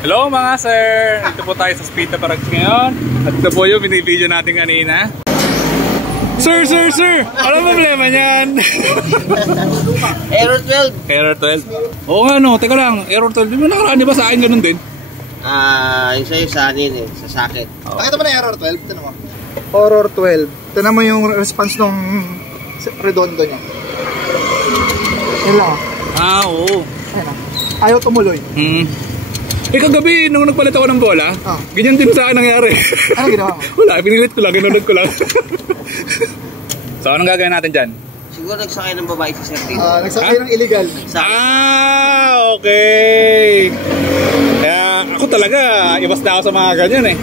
Hello mga sir! Ito po tayo sa Spita Parks ngayon. At ito po yung binibideo natin kanina. Sir! Ano problema niyan? Error 12. Error 12? Oo nga no, teka lang. Error 12, di ba nakaraan? Di ba sa akin ganun din? Yung sa'yo sa anin eh, sa socket. Pakita mo na error 12, tinan mo. Error 12. Tinan mo yung response ng redondo niya. Yan lang. Oo. Ayan, ayaw tumuloy. Kagabi, nung nagpalit ako ng bola, ganyan din sa akin nangyari. Ano ginawa mo? Wala, pinilit ko lang, ginunod ko lang. So, anong gagawin natin dyan? Siguro nagsakay ng babae si Sir Tito. Nagsakay ng illegal. Okay. Kaya ako talaga, iwas na ako sa mga ganyan eh.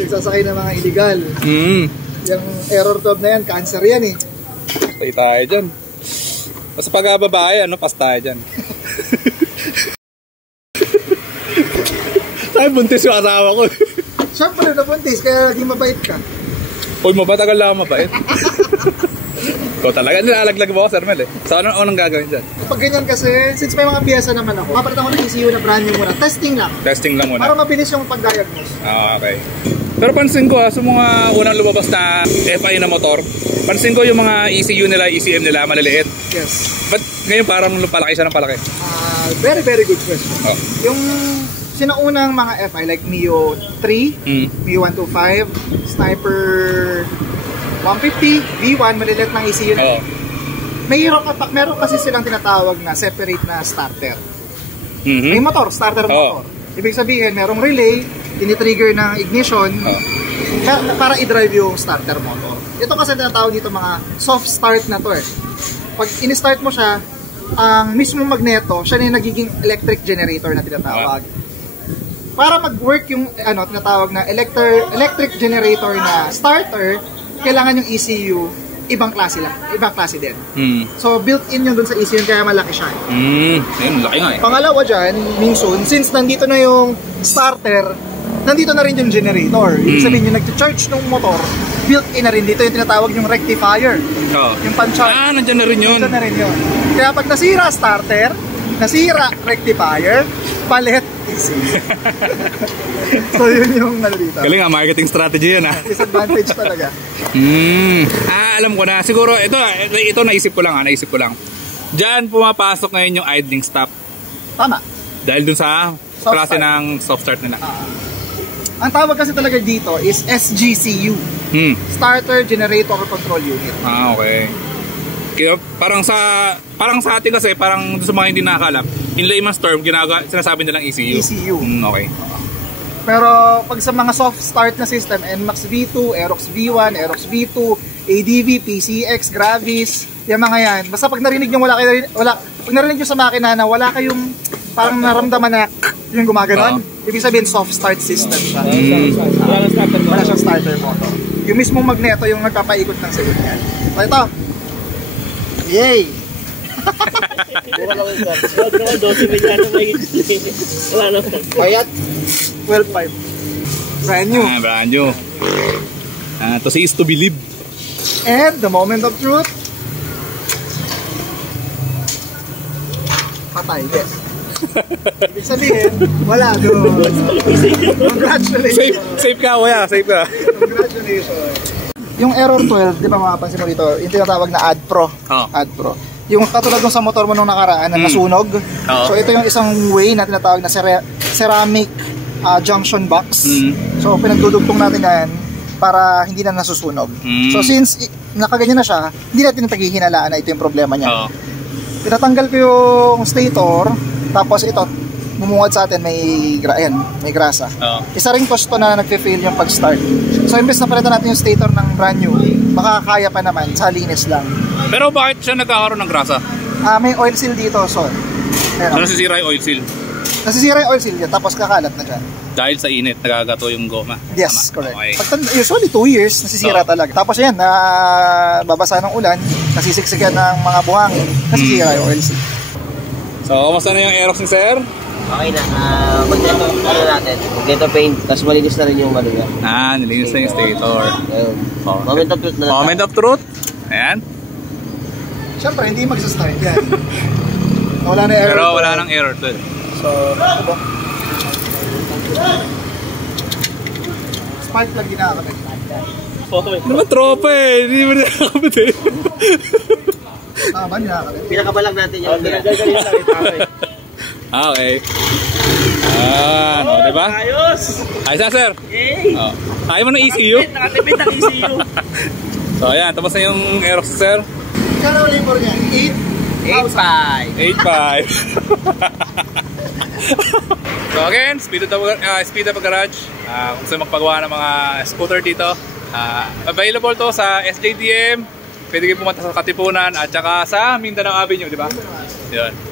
Nagsasakay ng mga illegal. Yung error 12 na yan, cancer yan eh. Patay tayo dyan. Basta pag babae, pas tayo dyan. Ay, buntis yung asawa ko. Siyempre, nabuntis, kaya naging mabait ka. Uy, mabatagal lang mabait. Ikaw talaga, nilalaglag mo ako, Sir Mel eh. So, anong gagawin dyan? Pag ganyan kasi, since may mga piyesa naman ako, kapalitan ko ng ECU na brand new muna. Testing lang. Testing lang muna. Para mabilis yung pag-diagnose. Okay. Pero pansin ko sa mga unang lumabas na FI na motor, pansin ko yung mga ECU nila, ECM nila, maliliit. Yes. But ngayon parang palaki siya ng palaki? Very good question. Yung sinaunang mga FI like Mio 3, Mio 125, Sniper 150, V1, maliliit ng ECU na. Meron kasi silang tinatawag na separate na starter. May motor, starter motor. Ibig sabihin, merong relay, tinitrigger ng ignition para i-drive yung starter motor. Ito kasi tinatawag dito mga soft start na to eh. Pag in-start mo siya, ang mismong magneto, siya na yung nagiging electric generator na tinatawag. Para mag-work yung tinatawag na electric generator na starter, kailangan yung ECU ibang klase din. So built-in yung dun sa ECU kaya malaki siya. Ayun, laki nga eh. Pangalawa dyan, Mingsun, since nandito na yung starter, nandito na rin yung generator. Ibig sabihin yung nag-charge ng motor, built-in na rin dito yung tinatawag yung rectifier. Yung pan-charge. Nandiyan na rin yun. Nandiyan na rin yun. Kaya pag nasira starter, nasira rectifier, palit ECU. So yun yung dito. Galing nga, marketing strategy yan Disadvantage talaga. Alam ko na. Siguro, ito naisip ko lang. Diyan pumapasok ngayon yung idling stop. Tama. Dahil dun sa klase ng soft start nila. Ang tawag kasi talaga dito is SGCU. Starter Generator Control Unit. Okay. Kaya parang sa atin kasi, parang sa mga hindi nakakalap, in layman's term, sinasabi nilang ECU. ECU. Okay. Pero pag sa mga soft start na system, NMAX V2, Aerox V1, Aerox V2, ADV, PCX, Gravis, yung mga yan. Basta pag narinig nyo pag narinig nyo sa makina na wala kayong parang naramdaman na yung gumaganon, ibig sabihin soft start system siya. Wala siyang starter motor. Yung mismong magneto yung nagpapaikot ng sagot yan. So ito. Yay! Mura lang yung card. Huwag naman 12 milyano may wala naman. Payat? 12.5. Brand new. Brand new. To see is to believe. And the moment of truth. Patay, yes. Ibig sabihin, wala doon. Congratulations. Safe ka, kuya. Safe ka. Congratulations. Yung error 12, di ba mapapansin mo dito, yung tinatawag na AdPro. AdPro. Yung katulad ng sa motor mo nung nakaraan na nasunog. So ito yung isang way na tinatawag na ceramic junction box. So pinagdudugtong natin yan para hindi na nasusunog. So since nakaganyan na siya, hindi natin paghihinalaan na ito yung problema niya. Tinatanggal ko yung stator, tapos ito bumungad sa atin may grasa. Isa ring costo na nagfe-fail yung pag-start. So imbes na palitan natin yung stator ng brand new, baka kaya pa naman sa linis lang. Pero bakit siya nagkakaroon ng grasa? May oil seal dito, so nasisira yung oil seal? Nasisira yung oil seal yan, tapos kakalat na siya. Dahil sa init, nagagato yung goma. Yes, correct. Okay. Usually 2 years, nasisira talaga. Tapos yan, babasa ng ulan, nasisiksikan ng mga buhangin, nasisira yung oil seal. So, kamusta na yung Aerox ni Sir? Okay na, magneto paint, tapos malinis na rin yung maluya. Nilinis na yung stator. Moment of truth na lang. Moment of truth. Ayan. Siyempre, hindi magsastart yan. Wala na error. Pero wala nang error to. So, So, spark plug ginakabit. Ano ba tropa eh? Hindi mo nakakabit eh. Ba ginakabit? Pinakabalag natin yung Okay. No, diba? Ayos! Ayos na, sir. Yay! Oh. Ayaw mo ng ECU? Nakatipid ng ECU. So, ayan. Tapos na yung Aerox, sir. Kano labor niya? 8.5. 8.5. So, again, Speed Up Garage. Kung saan magpagawa ng mga scooter dito. Available to sa SJDM. Pwede kayo pumunta sa Katipunan at saka sa Mindanao Avenue, di ba? Yun.